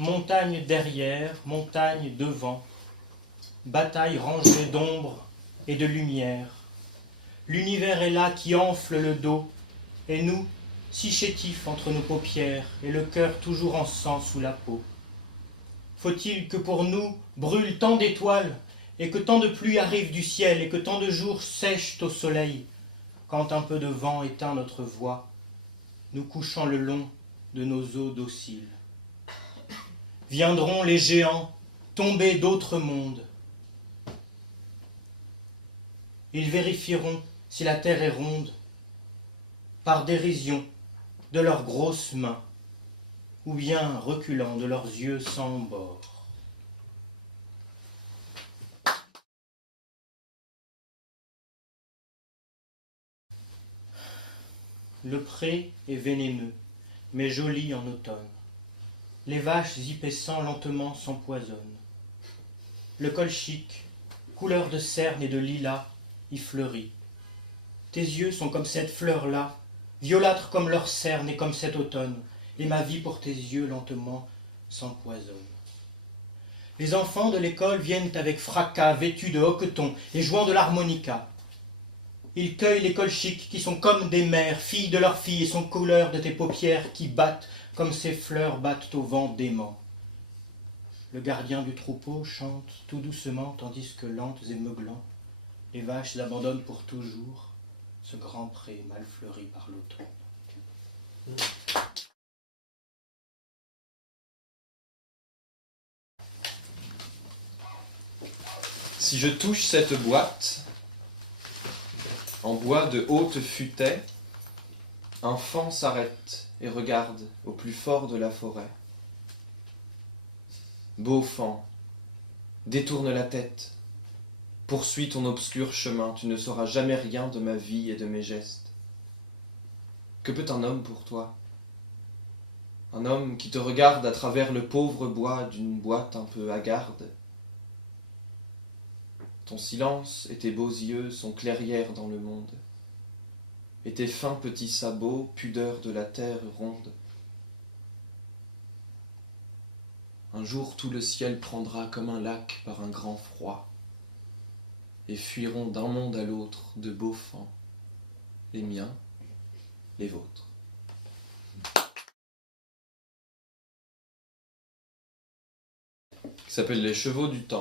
montagne derrière, montagne devant, bataille rangée d'ombre et de lumière. L'univers est là qui enfle le dos, et nous, si chétifs entre nos paupières, et le cœur toujours en sang sous la peau. Faut-il que pour nous brûlent tant d'étoiles, et que tant de pluie arrive du ciel, et que tant de jours sèchent au soleil, quand un peu de vent éteint notre voix, nous couchant le long de nos eaux dociles. Viendront les géants, tombés d'autres mondes. Ils vérifieront si la terre est ronde, par dérision de leurs grosses mains, ou bien reculant de leurs yeux sans bord. Le pré est vénéneux, mais joli en automne. Les vaches y paissant lentement s'empoisonnent. Le colchique, couleur de cerne et de lilas, y fleurit. Tes yeux sont comme cette fleur-là, violâtres comme leur cerne et comme cet automne, et ma vie pour tes yeux lentement s'empoisonne. Les enfants de l'école viennent avec fracas, vêtus de hoquetons et jouant de l'harmonica. Ils cueillent les colchiques qui sont comme des mères, filles de leurs filles, et sont couleurs de tes paupières qui battent comme ces fleurs battent au vent dément. Le gardien du troupeau chante tout doucement, tandis que lentes et meuglant, les vaches abandonnent pour toujours ce grand pré mal fleuri par l'automne. Si je touche cette boîte, en bois de haute futaie, un faon s'arrête et regarde au plus fort de la forêt. Beau faon, détourne la tête, poursuis ton obscur chemin, tu ne sauras jamais rien de ma vie et de mes gestes. Que peut un homme pour toi? Un homme qui te regarde à travers le pauvre bois d'une boîte un peu hagarde. Ton silence et tes beaux yeux sont clairières dans le monde, et tes fins petits sabots, pudeur de la terre ronde. Un jour tout le ciel prendra comme un lac par un grand froid, et fuiront d'un monde à l'autre de beaux fans, les miens, les vôtres. Qui s'appelle Les Chevaux du Temps.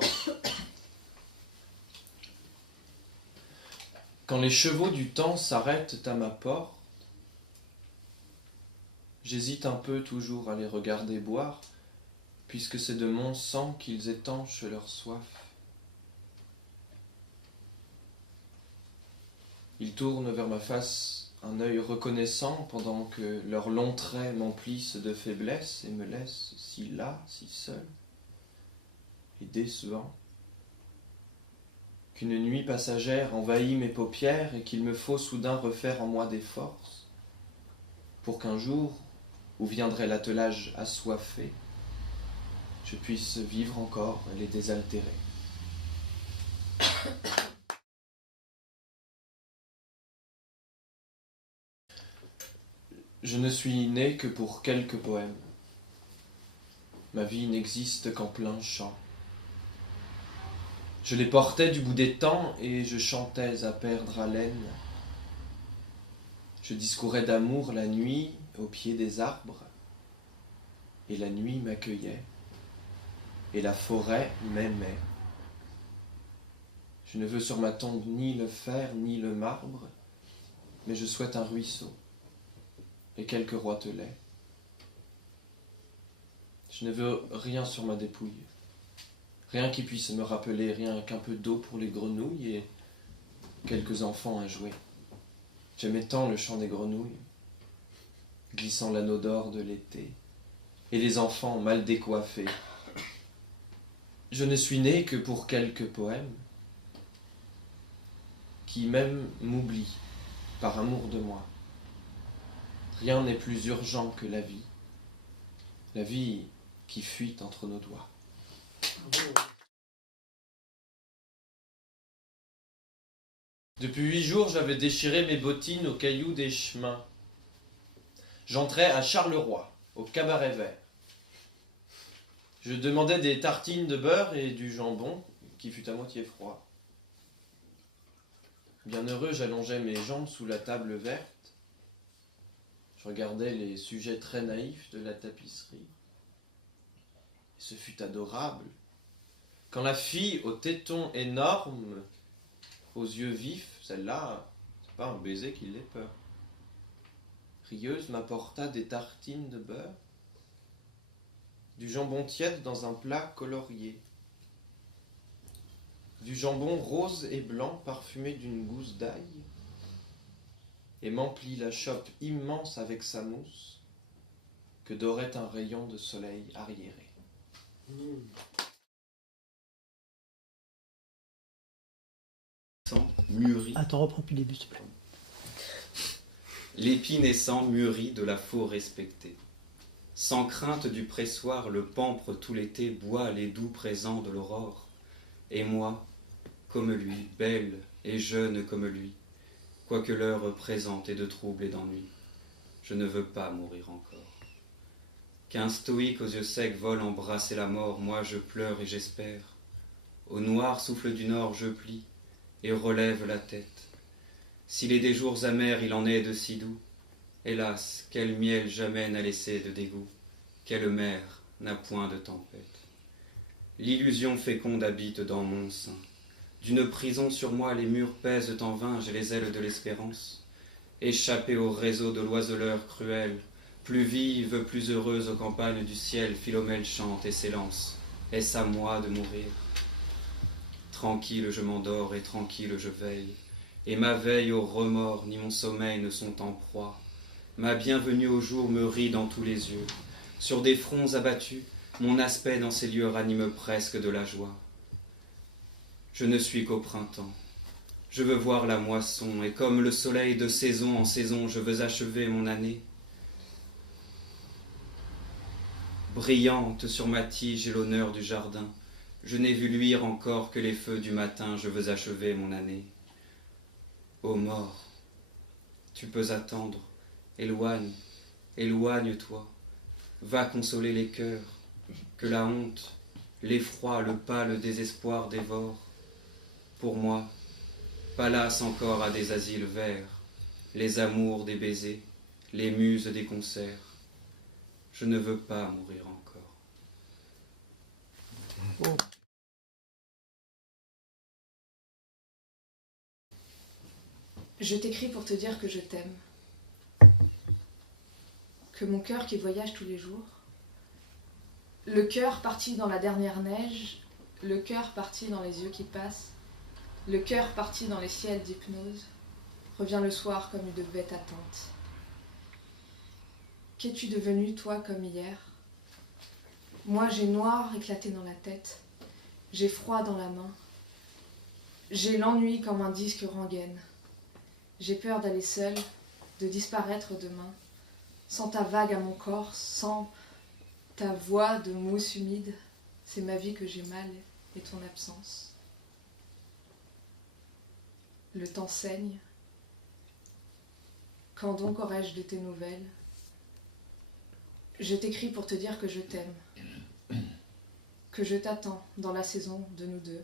Quand les chevaux du temps s'arrêtent à ma porte, j'hésite un peu toujours à les regarder boire, puisque c'est de mon sang qu'ils étanchent leur soif. Ils tournent vers ma face un œil reconnaissant pendant que leurs longs traits m'emplissent de faiblesse et me laissent si las, si seul et décevant, qu'une nuit passagère envahit mes paupières et qu'il me faut soudain refaire en moi des forces pour qu'un jour où viendrait l'attelage assoiffé, je puisse vivre encore et les désaltérer. Je ne suis né que pour quelques poèmes. Ma vie n'existe qu'en plein chant. Je les portais du bout des temps et je chantais à perdre haleine. Je discourais d'amour la nuit au pied des arbres, et la nuit m'accueillait, et la forêt m'aimait. Je ne veux sur ma tombe ni le fer ni le marbre, mais je souhaite un ruisseau et quelques roitelets. Je ne veux rien sur ma dépouille, rien qui puisse me rappeler, rien qu'un peu d'eau pour les grenouilles et quelques enfants à jouer. J'aimais tant le chant des grenouilles, glissant l'anneau d'or de l'été, et les enfants mal décoiffés. Je ne suis né que pour quelques poèmes, qui même m'oublient par amour de moi. Rien n'est plus urgent que la vie qui fuit entre nos doigts. Depuis 8 jours, j'avais déchiré mes bottines aux cailloux des chemins. J'entrais à Charleroi, au Cabaret Vert. Je demandais des tartines de beurre et du jambon qui fut à moitié froid. Bien heureux, j'allongeais mes jambes sous la table verte. Je regardais les sujets très naïfs de la tapisserie. Et ce fut adorable. Quand la fille aux tétons énormes, aux yeux vifs, celle-là, c'est pas un baiser qui l'ait peur. Rieuse m'apporta des tartines de beurre, du jambon tiède dans un plat colorié, du jambon rose et blanc parfumé d'une gousse d'ail, et m'emplit la chope immense avec sa mousse que dorait un rayon de soleil arriéré. Mûri. Attends, reprends plus le début, s'il te plaît. L'épi naissant mûrit de la faux respectée. Sans crainte du pressoir, le pampre tout l'été boit les doux présents de l'aurore. Et moi, comme lui, belle et jeune comme lui, quoique l'heure présente est de trouble et d'ennui, je ne veux pas mourir encore. Qu'un stoïque aux yeux secs vole embrasser la mort, moi je pleure et j'espère. Au noir souffle du nord je plie et relève la tête. S'il est des jours amers, il en est de si doux. Hélas, quel miel jamais n'a laissé de dégoût, quelle mer n'a point de tempête. L'illusion féconde habite dans mon sein. D'une prison sur moi les murs pèsent en vain, j'ai les ailes de l'espérance. Échappée au réseau de l'oiseleur cruel, plus vive, plus heureuse aux campagnes du ciel, Philomèle chante et s'élance. Est-ce à moi de mourir? Tranquille je m'endors et tranquille je veille, et ma veille au remords ni mon sommeil ne sont en proie. Ma bienvenue au jour me rit dans tous les yeux. Sur des fronts abattus, mon aspect dans ces lieux ranime presque de la joie. Je ne suis qu'au printemps. Je veux voir la moisson, et comme le soleil de saison en saison, je veux achever mon année. Brillante sur ma tige et l'honneur du jardin, je n'ai vu luire encore que les feux du matin, je veux achever mon année. Ô mort, tu peux attendre, éloigne, éloigne-toi, va consoler les cœurs, que la honte, l'effroi, le pâle désespoir dévorent. Pour moi, Pallas encore a des asiles verts, les amours des baisers, les muses des concerts. Je ne veux pas mourir encore. Oh. Je t'écris pour te dire que je t'aime. Que mon cœur qui voyage tous les jours, le cœur parti dans la dernière neige, le cœur parti dans les yeux qui passent, le cœur parti dans les ciels d'hypnose, revient le soir comme une bête attente. Qu'es-tu devenu, toi, comme hier? Moi, j'ai noir éclaté dans la tête, j'ai froid dans la main, j'ai l'ennui comme un disque rengaine. J'ai peur d'aller seule, de disparaître demain, sans ta vague à mon corps, sans ta voix de mousse humide. C'est ma vie que j'ai mal et ton absence. Le temps saigne. Quand donc aurais-je de tes nouvelles? Je t'écris pour te dire que je t'aime, que je t'attends dans la saison de nous deux,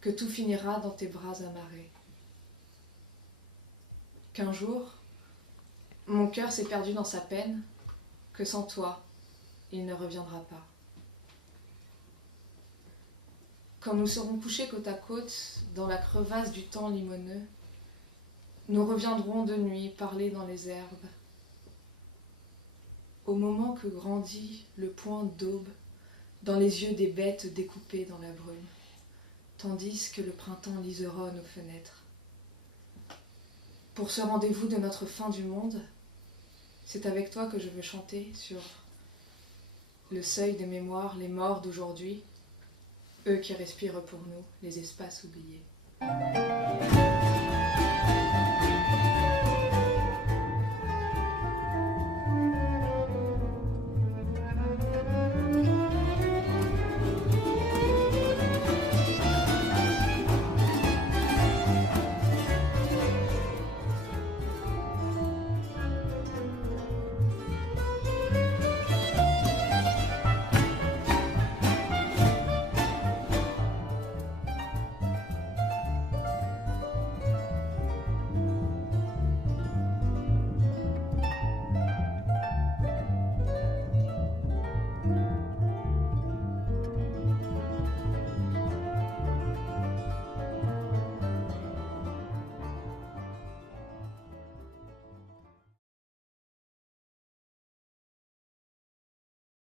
que tout finira dans tes bras amarrés. Qu'un jour, mon cœur s'est perdu dans sa peine, que sans toi, il ne reviendra pas. Quand nous serons couchés côte à côte, dans la crevasse du temps limoneux, nous reviendrons de nuit parler dans les herbes. Au moment que grandit le point d'aube, dans les yeux des bêtes découpées dans la brume, tandis que le printemps lisera nos fenêtres. Pour ce rendez-vous de notre fin du monde, c'est avec toi que je veux chanter sur le seuil des mémoires, les morts d'aujourd'hui, eux qui respirent pour nous les espaces oubliés.